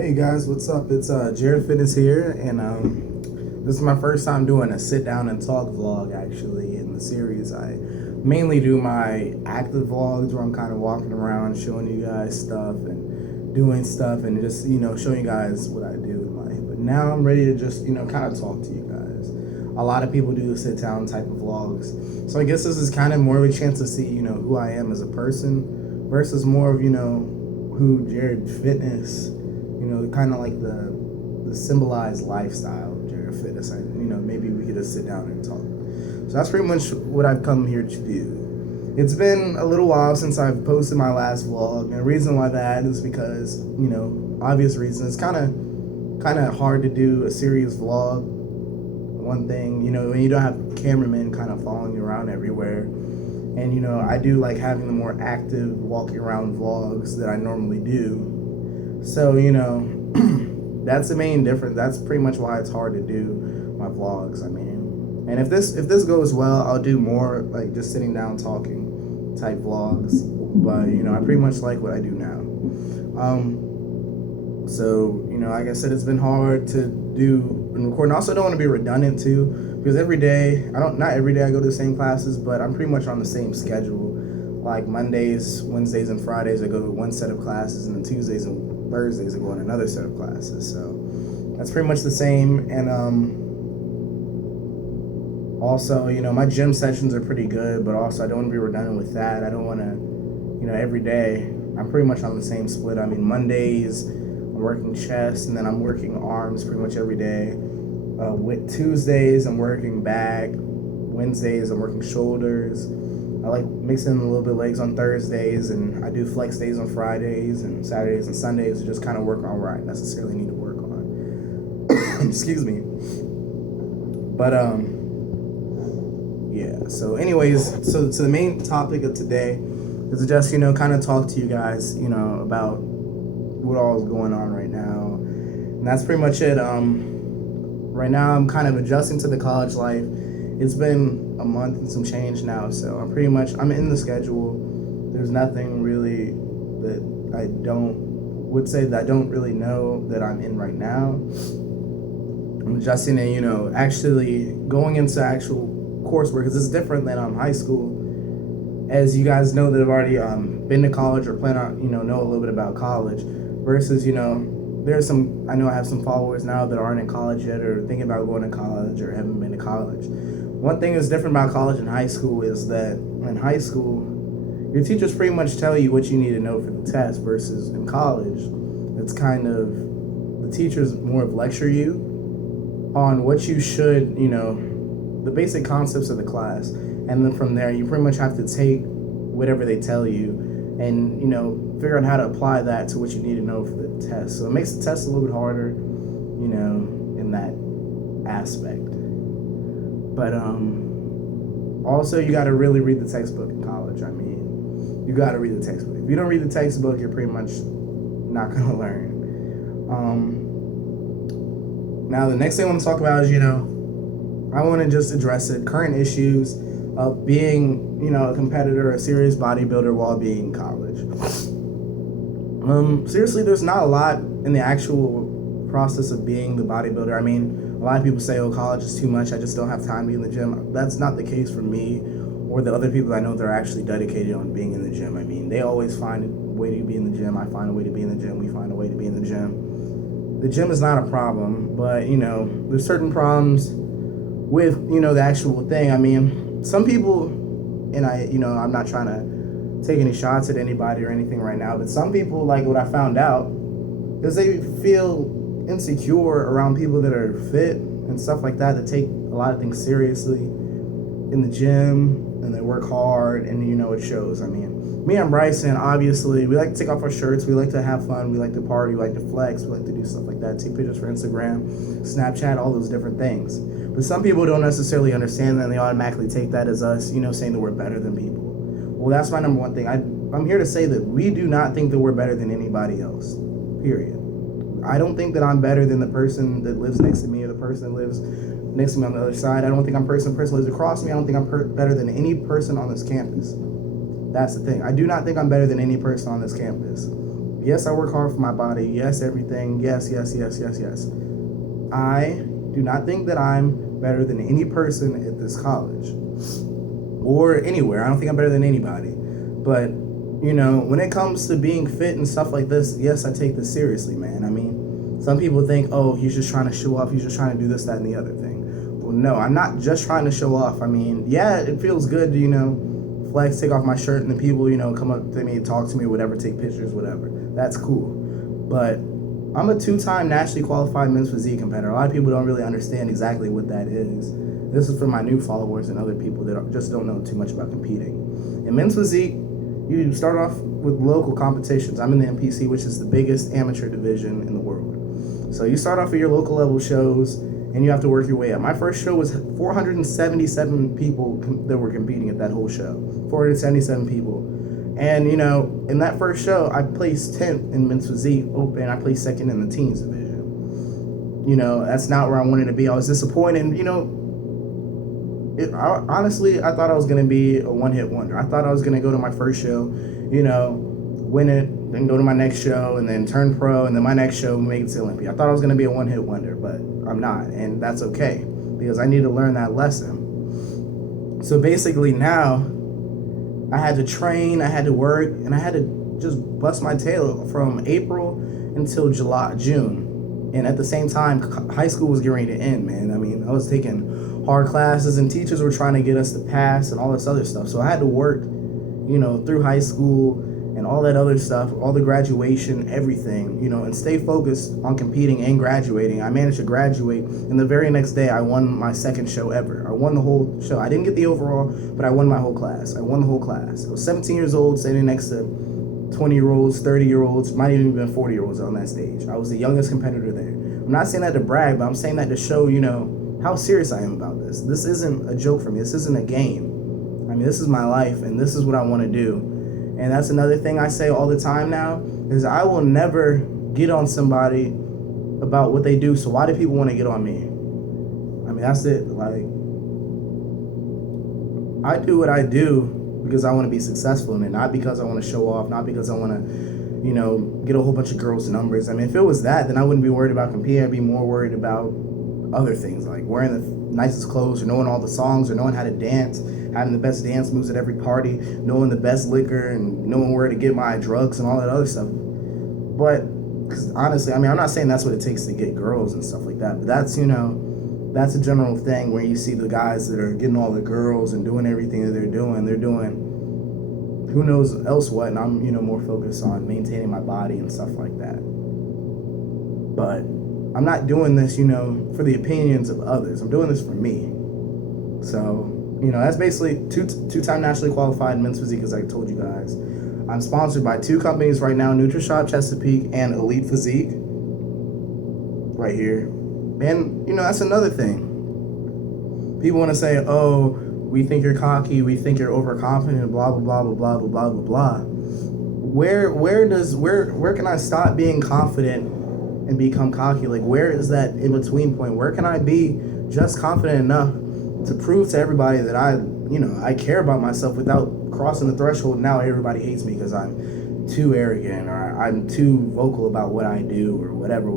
Hey guys, what's up? It's Jared Fitness here, and this is my first time doing a sit down and talk vlog. Actually, in the series, I mainly do my active vlogs where I'm kind of walking around, showing you guys stuff and doing stuff, and just showing you guys what I do in life. But now I'm ready to just kind of talk to you guys. A lot of people do sit down type of vlogs, so I guess this is kind of more of a chance to see who I am as a person versus more of who Jared Fitness, kind of like the symbolized lifestyle of Jared Fitness. Maybe we could just sit down and talk. So that's pretty much what I've come here to do. It's been a little while since I've posted my last vlog, and the reason why that is because, obvious reasons. It's kind of hard to do a serious vlog. One thing, when you don't have cameramen kind of following you around everywhere. And, I do like having the more active walking around vlogs that I normally do. So, that's the main difference. That's pretty much why it's hard to do my vlogs. And if this goes well, I'll do more like just sitting down talking type vlogs. But, I pretty much like what I do now. So, like I said, it's been hard to do and record. And I also don't want to be redundant too, because not every day I go to the same classes, but I'm pretty much on the same schedule. Like Mondays, Wednesdays, and Fridays, I go to one set of classes, and then Tuesdays and Thursdays, I go on another set of classes. So that's pretty much the same. And also, my gym sessions are pretty good, but also I don't want to be redundant with that. I don't want to, every day, I'm pretty much on the same split. Mondays, I'm working chest, and then I'm working arms pretty much every day. With Tuesdays, I'm working back. Wednesdays, I'm working shoulders. I like mixing a little bit of legs on Thursdays, and I do flex days on Fridays, and Saturdays and Sundays to just kind of work on where I necessarily need to work on. Excuse me. But yeah. So anyways, so the main topic of today is to just kind of talk to you guys about what all is going on right now, and that's pretty much it. Right now I'm kind of adjusting to the college life. It's been a month and some change now, so I'm in the schedule. There's nothing really that I don't really know that I'm in right now. I'm adjusting to, actually going into actual coursework, because it's different than high school. As you guys know that have already been to college or plan on, know a little bit about college, versus, I know I have some followers now that aren't in college yet or thinking about going to college or haven't been to college. One thing that's different about college and high school is that in high school, your teachers pretty much tell you what you need to know for the test, versus in college, it's kind of, the teachers more of lecture you on what you should, the basic concepts of the class. And then from there, you pretty much have to take whatever they tell you and, figure out how to apply that to what you need to know for the test. So it makes the test a little bit harder, in that aspect. But also you got to really read the textbook in college. You got to read the textbook. If you don't read the textbook, you're pretty much not going to learn. Now the next thing I want to talk about is, I want to just address it. Current issues of being, a competitor, a serious bodybuilder while being in college. Seriously, there's not a lot in the actual process of being the bodybuilder. A lot of people say, oh, college is too much, I just don't have time to be in the gym. That's not the case for me or the other people I know that are actually dedicated on being in the gym. They always find a way to be in the gym. I find a way to be in the gym. We find a way to be in the gym. The gym is not a problem, but, there's certain problems with, the actual thing. Some people, and I'm not trying to take any shots at anybody or anything right now, but some people, like what I found out, is they feel insecure around people that are fit and stuff like that take a lot of things seriously in the gym, and they work hard, and it shows. Me and Bryson, obviously, we like to take off our shirts, we like to have fun, we like to party, we like to flex, we like to do stuff like that, take pictures for Instagram, Snapchat, all those different things. But some people don't necessarily understand that, and they automatically take that as us, saying that we're better than people. Well, that's my number one thing. I'm here to say that we do not think that we're better than anybody else, period. I don't think that I'm better than the person that lives next to me or the person that lives next to me on the other side. I don't think I'm the person lives across me. I don't think I'm better than any person on this campus. That's the thing. I do not think I'm better than any person on this campus. Yes, I work hard for my body. Yes, everything. Yes, yes, yes, yes, yes. I do not think that I'm better than any person at this college or anywhere. I don't think I'm better than anybody. But, you know, when it comes to being fit and stuff like this, yes, I take this seriously, man. I mean, some people think, oh, he's just trying to show off. He's just trying to do this, that, and the other thing. Well, no, I'm not just trying to show off. I mean, yeah, it feels good to, you know, flex, take off my shirt, and then people, you know, come up to me, talk to me, whatever, take pictures, whatever. That's cool. But I'm a 2-time nationally qualified men's physique competitor. A lot of people don't really understand exactly what that is. This is for my new followers and other people that just don't know too much about competing. In men's physique, you start off with local competitions. I'm in the MPC, which is the biggest amateur division in the world. So you start off at your local level shows, and you have to work your way up. My first show was 477 people that were competing at that whole show. 477 people. And, you know, in that first show, I placed 10th in men's physique open. I placed second in the teens division. You know, that's not where I wanted to be. I was disappointed. You know, honestly, I thought I was going to be a one-hit wonder. I thought I was going to go to my first show, you know, win it, then go to my next show, and then turn pro, and then my next show, make it to Olympia. I thought I was going to be a one-hit wonder, but I'm not, and that's okay, because I need to learn that lesson. So basically now, I had to train, I had to work, and I had to just bust my tail from April until June. And at the same time, high school was getting ready to end, man. I mean, I was taking hard classes, and teachers were trying to get us to pass and all this other stuff. So I had to work, you know, through high school and all that other stuff, all the graduation, everything, you know, and stay focused on competing and graduating. I managed to graduate, and the very next day I won my second show ever. I won the whole show. I didn't get the overall, but I won my whole class. I won the whole class. I was 17 years old, standing next to 20-year-olds, 30-year-olds, might even been 40-year-olds on that stage. I was the youngest competitor there. I'm not saying that to brag, but I'm saying that to show, you know, how serious I am about this. This isn't a joke for me. This isn't a game. I mean, this is my life, and this is what I want to do. And that's another thing I say all the time now, is I will never get on somebody about what they do, so why do people want to get on me? I mean, that's it. Like, I do what I do because I want to be successful in it, not because I want to show off, not because I want to, you know, get a whole bunch of girls' numbers. I mean, if it was that, then I wouldn't be worried about competing. I'd be more worried about other things, like wearing the nicest clothes, or knowing all the songs, or knowing how to dance, having the best dance moves at every party, knowing the best liquor, and knowing where to get my drugs and all that other stuff. But, because honestly, I mean, I'm not saying that's what it takes to get girls and stuff like that, but that's, you know, that's a general thing where you see the guys that are getting all the girls and doing everything that they're doing who knows else what, and I'm, you know, more focused on maintaining my body and stuff like that. But I'm not doing this, you know, for the opinions of others. I'm doing this for me. So, you know, that's basically two-time nationally qualified men's physique, as I told you guys. I'm sponsored by 2 companies right now, NutriShop Chesapeake and Elite Physique, right here. And, you know, that's another thing. People want to say, oh, we think you're cocky, we think you're overconfident, blah, blah, blah, blah, blah, blah, blah, blah. Where can I stop being confident and become cocky? Like, where is that in-between point? Where can I be just confident enough to prove to everybody that I care about myself without crossing the threshold? Now everybody hates me because I'm too arrogant, or I'm too vocal about what I do, or whatever.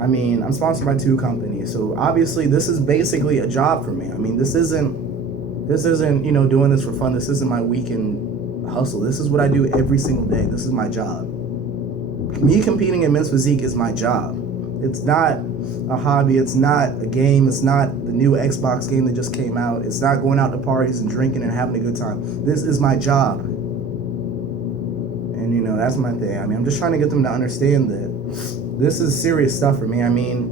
I mean, I'm sponsored by 2 companies, so obviously this is basically a job for me. I mean, this isn't, you know, doing this for fun. This isn't my weekend hustle. This is what I do every single day. This is my job. Me competing in men's physique is my job. It's not a hobby. It's not a game. It's not the new Xbox game that just came out. It's not going out to parties and drinking and having a good time. This is my job. And, you know, that's my thing. I mean, I'm just trying to get them to understand that this is serious stuff for me. I mean,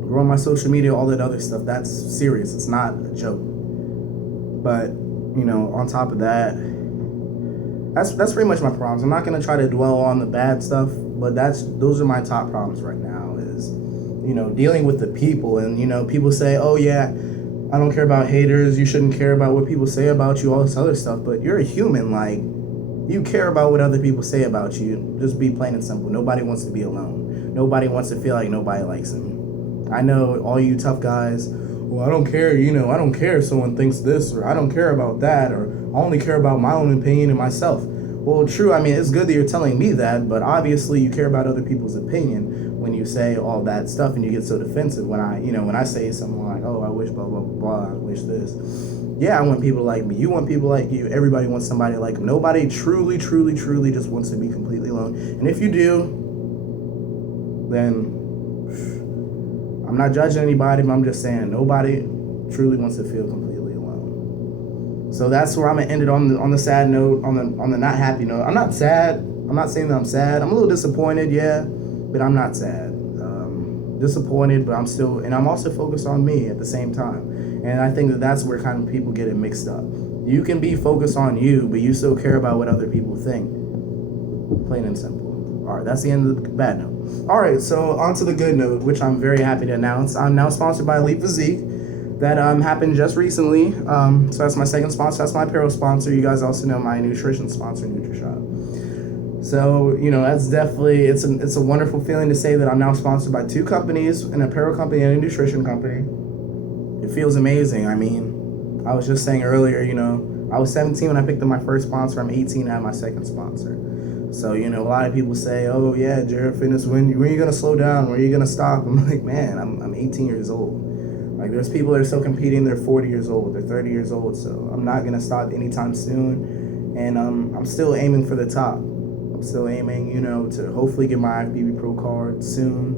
growing my social media, all that other stuff, that's serious. It's not a joke. But, you know, on top of that, that's pretty much my problems. I'm not going to try to dwell on the bad stuff, but those are my top problems right now, is, you know, dealing with the people. And, you know, people say, oh yeah, I don't care about haters, you shouldn't care about what people say about you, all this other stuff. But you're a human. Like, you care about what other people say about you. Just be plain and simple. Nobody wants to be alone. Nobody wants to feel like nobody likes them. I know all you tough guys, well, I don't care, you know, I don't care if someone thinks this, or I don't care about that, or I only care about my own opinion and myself. Well, true. I mean, it's good that you're telling me that, but obviously you care about other people's opinion when you say all that stuff and you get so defensive when I say something like, oh, I wish blah, blah, blah, blah, I wish this. Yeah, I want people like me. You want people like you. Everybody wants somebody like them. Nobody truly, truly, truly just wants to be completely alone. And if you do, then I'm not judging anybody, but I'm just saying nobody truly wants to feel completely alone. So that's where I'm gonna end it on the sad note, on the not happy note. I'm not sad. I'm not saying that I'm sad. I'm a little disappointed, yeah, but I'm not sad. Disappointed, but I'm also focused on me at the same time. And I think that's where kind of people get it mixed up. You can be focused on you, but you still care about what other people think. Plain and simple. All right, that's the end of the bad note. All right, so on to the good note, which I'm very happy to announce. I'm now sponsored by Elite Physique. That happened just recently. So that's my second sponsor. That's my apparel sponsor. You guys also know my nutrition sponsor, NutriShop. So, that's definitely, it's a wonderful feeling to say that I'm now sponsored by two companies, an apparel company and a nutrition company. It feels amazing. I mean, I was just saying earlier, I was 17 when I picked up my first sponsor. I'm 18 and I have my second sponsor. So, a lot of people say, oh, yeah, JFO Fitness, when are you going to slow down? When are you going to stop? I'm like, man, I'm 18 years old. Like, there's people that are still competing. They're 40 years old. They're 30 years old. So I'm not going to stop anytime soon. And I'm still aiming for the top. I'm still aiming, to hopefully get my IFBB Pro card soon.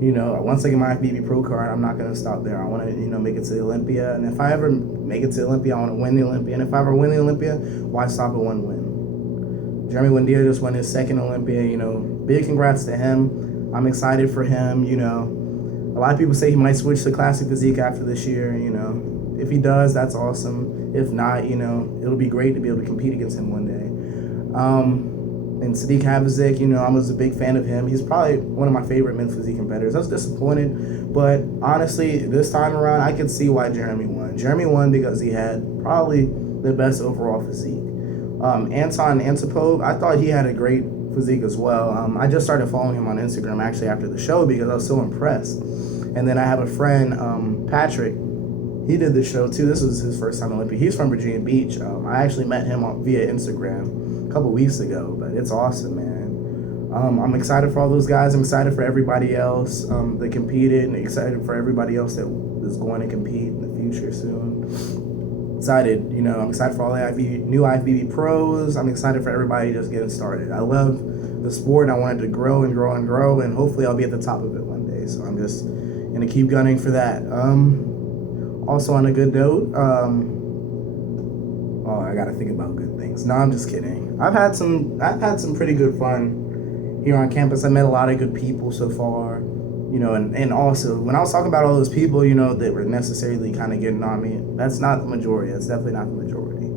Once I get my IFBB Pro card, I'm not going to stop there. I want to, make it to the Olympia. And if I ever make it to the Olympia, I want to win the Olympia. And if I ever win the Olympia, why stop at one win? Jeremy Wendia just won his second Olympia, Big congrats to him. I'm excited for him, A lot of people say he might switch to classic physique after this year, If he does, that's awesome. If not, it'll be great to be able to compete against him one day. And Sadiq Havazik, I was a big fan of him. He's probably one of my favorite men's physique competitors. I was disappointed, but honestly, this time around, I could see why Jeremy won. Jeremy won because he had probably the best overall physique. Anton Antipov, I thought he had a great physique as well. I just started following him on Instagram actually after the show because I was so impressed. And then I have a friend, Patrick. He did the show too. This was his first time Olympia. He's from Virginia Beach. I actually met him via Instagram a couple weeks ago, but it's awesome, man. I'm excited for all those guys. I'm excited for everybody else that competed, and excited for everybody else that is going to compete in the future soon. Excited, I'm excited for all the new IFBB pros. I'm excited for everybody just getting started. I love the sport, and I want it to grow and grow and grow, and hopefully I'll be at the top of it one day. So I'm just gonna keep gunning for that. Also on a good note, I gotta think about good things. No, I'm just kidding. I've had some pretty good fun here on campus. I met a lot of good people so far, and also when I was talking about all those people, that were necessarily kind of getting on me, that's not the majority. That's definitely not the majority.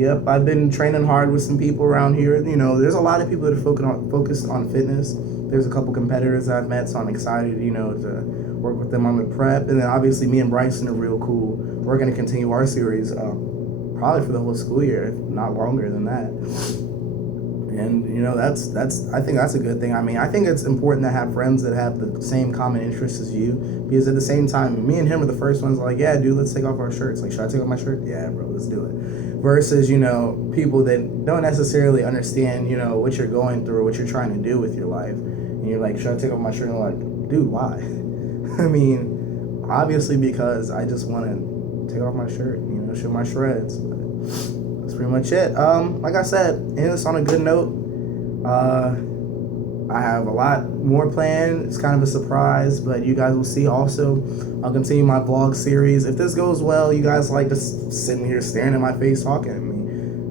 Yep, I've been training hard with some people around here. There's a lot of people that are focused on fitness. There's a couple competitors I've met, so I'm excited, to work with them on the prep. And then obviously me and Bryson are real cool. We're going to continue our series probably for the whole school year, if not longer than that. And, I think that's a good thing. I mean, I think it's important to have friends that have the same common interests as you, because at the same time, me and him are the first ones like, yeah, dude, let's take off our shirts. Like, should I take off my shirt? Yeah, bro, let's do it. Versus, people that don't necessarily understand, what you're going through or what you're trying to do with your life. And you're like, should I take off my shirt? And I'm like, dude, why? I mean, obviously because I just want to take off my shirt, show my shreds. But that's pretty much it. Like I said, end this on a good note. I have a lot more planned. It's kind of a surprise, but you guys will see. Also, I'll continue my vlog series. If this goes well, you guys like just sitting here staring at my face talking to me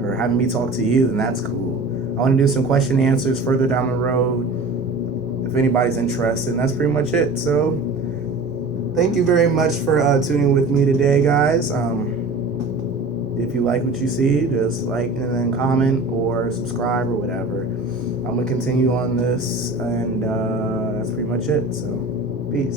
or having me talk to you, then that's cool. I want to do some question and answers further down the road if anybody's interested, and that's pretty much it. So thank you very much for tuning with me today, guys. If you like what you see, just like and then comment or subscribe or whatever. I'm going to continue on this, and that's pretty much it. So, peace.